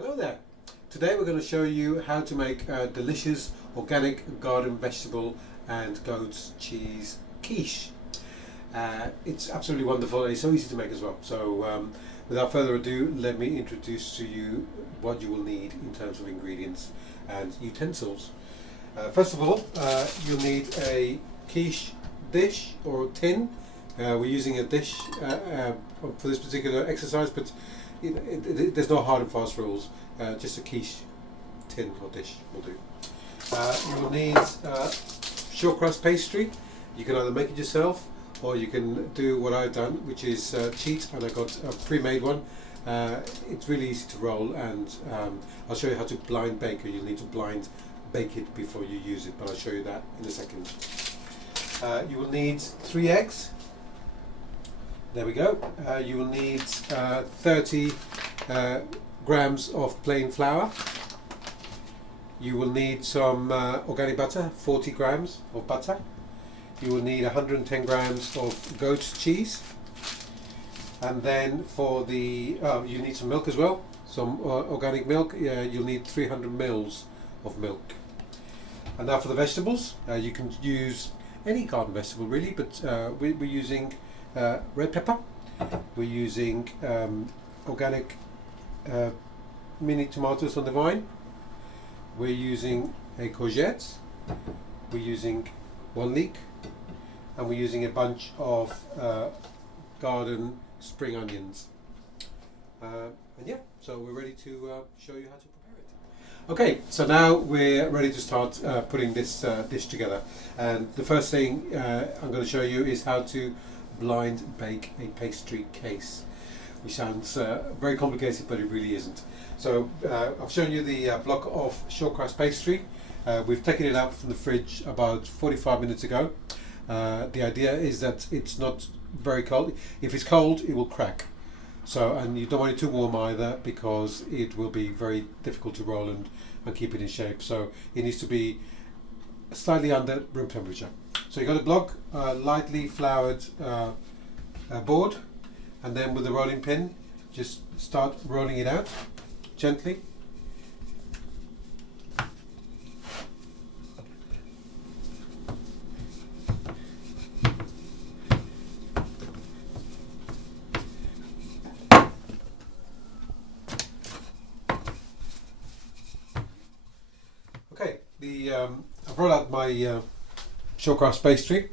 Hello there. Today we're going to show you how to make a delicious organic garden vegetable and goat's cheese quiche. It's absolutely wonderful and it's so easy to make as well. So without further ado, let me introduce to you what you will need in terms of ingredients and utensils. First of all, you'll need a quiche dish or tin. We're using a dish for this particular exercise, but there's no hard and fast rules. Just a quiche tin or dish will do. You will need short-crust pastry. You can either make it yourself or you can do what I've done, which is cheat, and I got a pre-made one. It's really easy to roll, and I'll show you how to blind bake it. You'll need to blind bake it before you use it, but I'll show you that in a second. You will need 3 eggs. There we go. You will need 30 grams of plain flour. You will need some organic butter, 40 grams of butter. You will need 110 grams of goat's cheese. And then for the, you need some milk as well, some organic milk. You'll need 300 mils of milk. And now for the vegetables, you can use any garden vegetable really, but we're using red pepper, we're using organic mini tomatoes on the vine, we're using a courgette, we're using 1 leek, and we're using a bunch of garden spring onions. And yeah, so we're ready to show you how to prepare it. Okay, so now we're ready to start putting this dish together. And the first thing I'm going to show you is how to blind bake a pastry case, which sounds very complicated, but it really isn't. So I've shown you the block of short-crust pastry. We've taken it out from the fridge about 45 minutes ago. The idea is that it's not very cold. If it's cold, it will crack. So, and you don't want it too warm either, because it will be very difficult to roll and keep it in shape. So it needs to be slightly under room temperature. So you've got a block, lightly floured board, and then with the rolling pin, just start rolling it out gently. Okay, I've rolled out my short-crust pastry,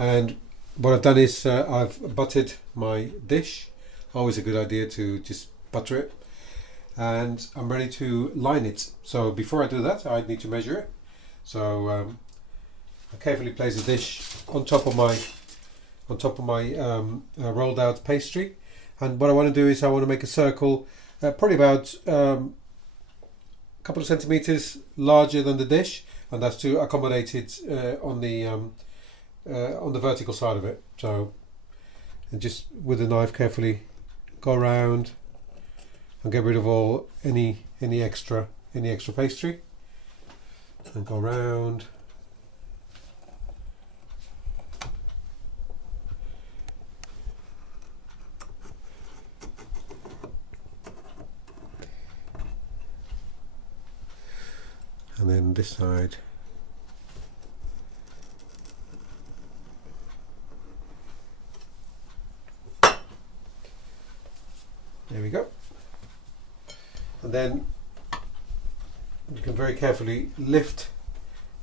and what I've done is I've buttered my dish. Always a good idea to just butter it, and I'm ready to line it. So before I do that, I need to measure it. So I carefully place the dish on top of my rolled out pastry, and what I want to do is I want to make a circle probably about a couple of centimeters larger than the dish, and that's to accommodate it on the vertical side of it. So, and just with a knife carefully go around and get rid of all any extra pastry, and go around. And then this side. There we go. And then you can very carefully lift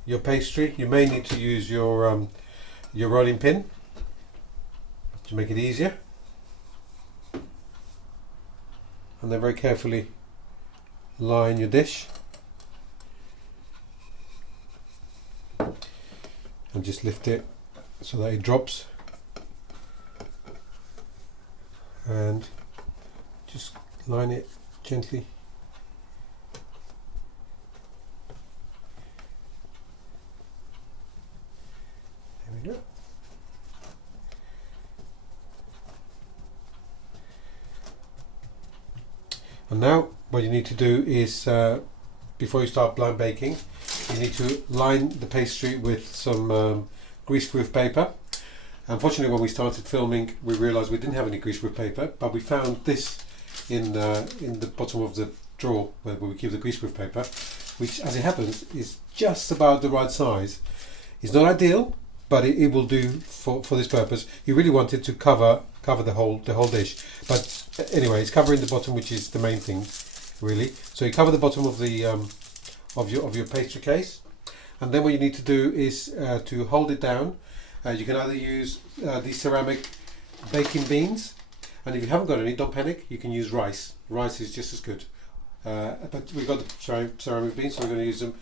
your pastry. You may need to use your rolling pin to make it easier. And then very carefully line your dish. And just lift it so that it drops, and just line it gently. There we go. And now what you need to do is, before you start blind baking, you need to line the pastry with some greaseproof paper. Unfortunately, when we started filming, we realised we didn't have any greaseproof paper, but we found this in the bottom of the drawer where we keep the greaseproof paper, which, as it happens, is just about the right size. It's not ideal, but it will do for this purpose. You really want it to cover the whole dish, but anyway, it's covering the bottom, which is the main thing, really. So you cover the bottom of the of your pastry case, and then what you need to do is to hold it down. You can either use these ceramic baking beans, and if you haven't got any, don't panic, you can use rice. Rice is just as good. But we've got the ceramic beans, so we're going to use them.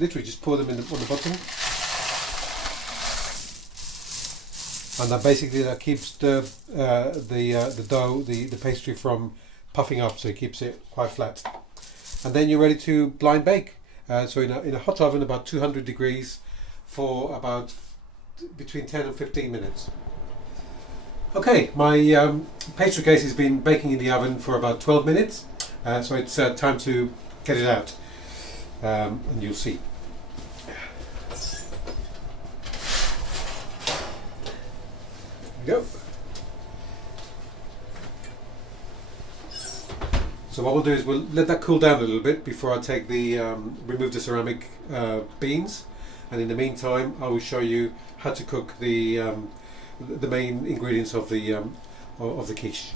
Literally just pour them on the bottom, and that basically keeps the dough, the pastry, from puffing up, so it keeps it quite flat. And then you're ready to blind bake. So in a hot oven, about 200 degrees, for about between 10 and 15 minutes. Okay, my pastry case has been baking in the oven for about 12 minutes, so it's time to get it out, and you'll see. There we go. So what we'll do is we'll let that cool down a little bit before I take the remove the ceramic beans, and in the meantime I will show you how to cook the main ingredients of the quiche.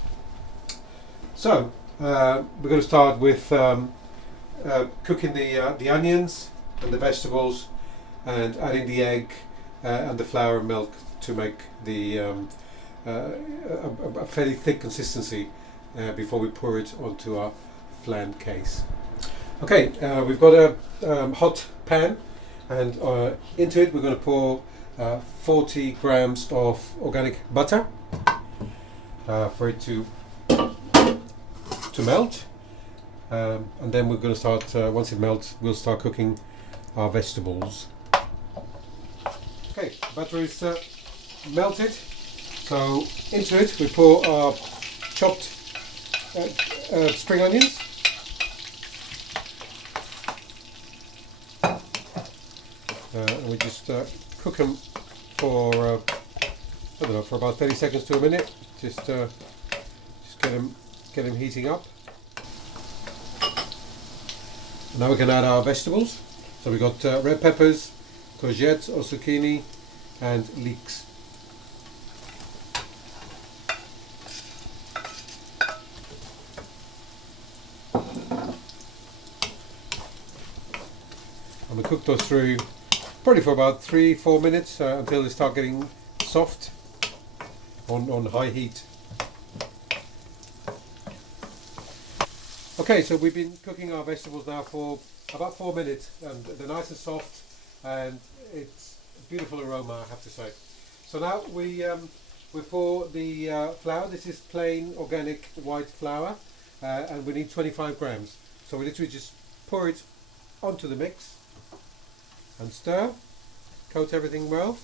So we're going to start with cooking the onions and the vegetables, and adding the egg and the flour and milk to make the a fairly thick consistency before we pour it onto our flan case. Okay, we've got a hot pan, and into it we're going to pour 40 grams of organic butter for it to melt, and then we're going to start, once it melts, we'll start cooking our vegetables. Okay, butter is melted, so into it we pour our chopped spring onions, and we just cook them for I don't know, for about 30 seconds to a minute. Just get them heating up. Now we can add our vegetables. So we got red peppers, courgettes or zucchini, and leeks. And we cook those through probably for about 3-4 minutes until they start getting soft on high heat. Okay, so we've been cooking our vegetables now for about 4 minutes, and they're nice and soft, and it's a beautiful aroma, I have to say. So now we pour the flour. This is plain organic white flour, and we need 25 grams. So we literally just pour it onto the mix and stir, coat everything well.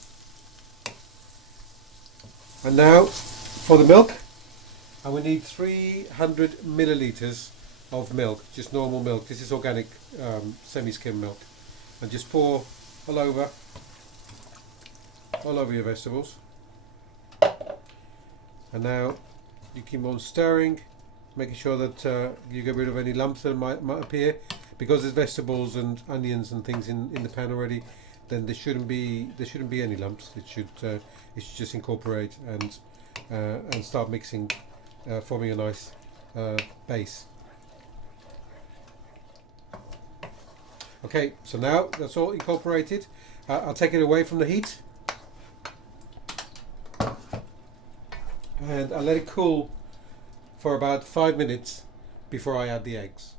And now for the milk, and we need 300 milliliters of milk, just normal milk. This is organic semi-skim milk, and just pour all over your vegetables. And now you keep on stirring, making sure that you get rid of any lumps that might appear. Because there's vegetables and onions and things in the pan already, then there shouldn't be any lumps. It should just incorporate and start mixing, forming a nice base. Okay, so now that's all incorporated. I'll take it away from the heat, and I'll let it cool for about 5 minutes before I add the eggs.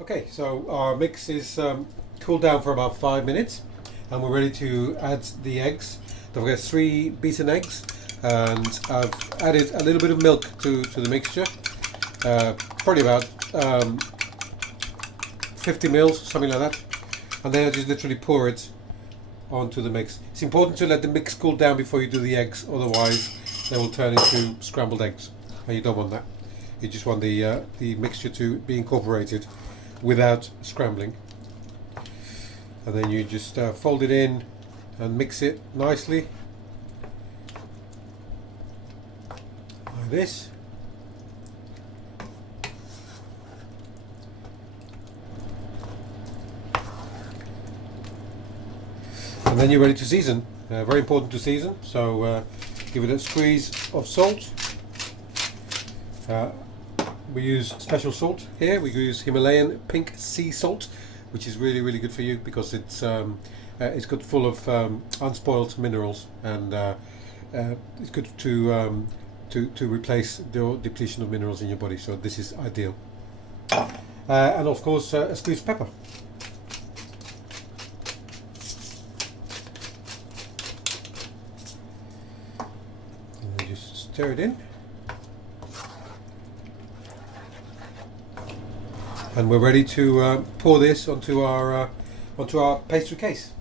Okay, so our mix is cooled down for about 5 minutes, and we're ready to add the eggs. I've got 3 beaten eggs, and I've added a little bit of milk to the mixture, probably about 50 mils, something like that, and then I just literally pour it onto the mix. It's important to let the mix cool down before you do the eggs, otherwise they will turn into scrambled eggs, and you don't want that. You just want the mixture to be incorporated without scrambling. And then you just fold it in and mix it nicely like this. And then you're ready to season. Very important to season, so give it a squeeze of salt. We use special salt here. We use Himalayan pink sea salt, which is really good for you because it's got full of unspoiled minerals, and it's good to replace the depletion of minerals in your body. So this is ideal. And of course, a squeeze of pepper. And just stir it in. And we're ready to pour this onto our pastry case.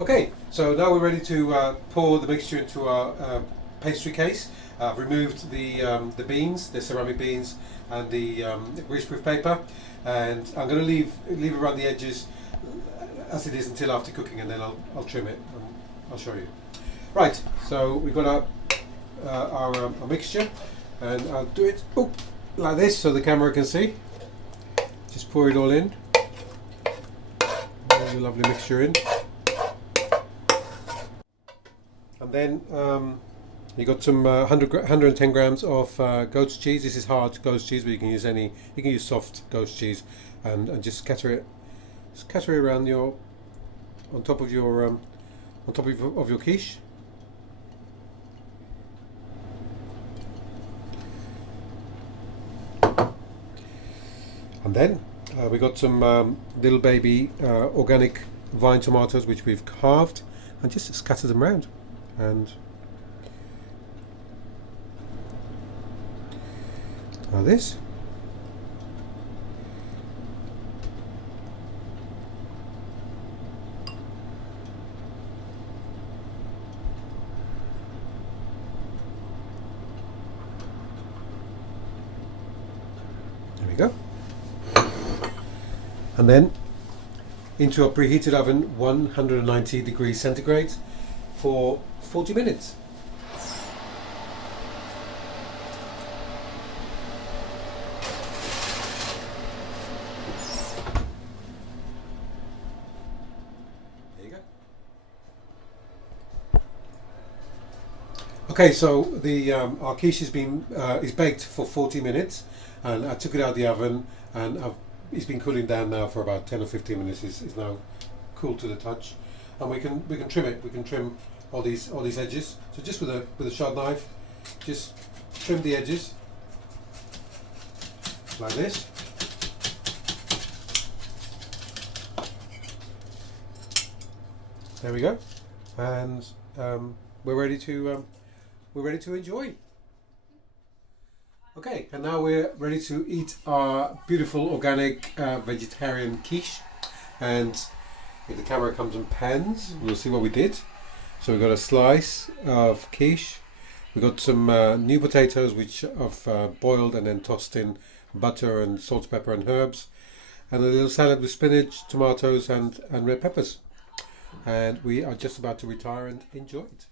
Okay, so now we're ready to pour the mixture into our pastry case. I've removed the beans, the ceramic beans, and the greaseproof paper, and I'm going to leave it around the edges as it is until after cooking, and then I'll trim it and I'll show you. Right, so we've got our mixture, and I'll do it like this so the camera can see. Just pour it all in. There's a lovely mixture in. And then you got some 110 grams of goat's cheese. This is hard goat's cheese, but you can use soft goat's cheese, and just scatter it around on top of your quiche. And then we got some little baby organic vine tomatoes, which we've carved, and just scatter them around. And like this. There we go. And then into a preheated oven, 190 degrees centigrade, for 40 minutes. There you go. Okay, so the our quiche is baked for 40 minutes, and I took it out of the oven, and it's been cooling down now for about 10 or 15 minutes. It's now cool to the touch, and we can trim it. We can trim all these edges. So just with a sharp knife, just trim the edges like this. There we go, and we're ready to enjoy. Okay, and now we're ready to eat our beautiful organic vegetarian quiche. And if the camera comes and pans, we'll see what we did. So we've got a slice of quiche. We've got some new potatoes, which I've boiled and then tossed in butter and salt, pepper and herbs. And a little salad with spinach, tomatoes and red peppers. And we are just about to retire and enjoy it.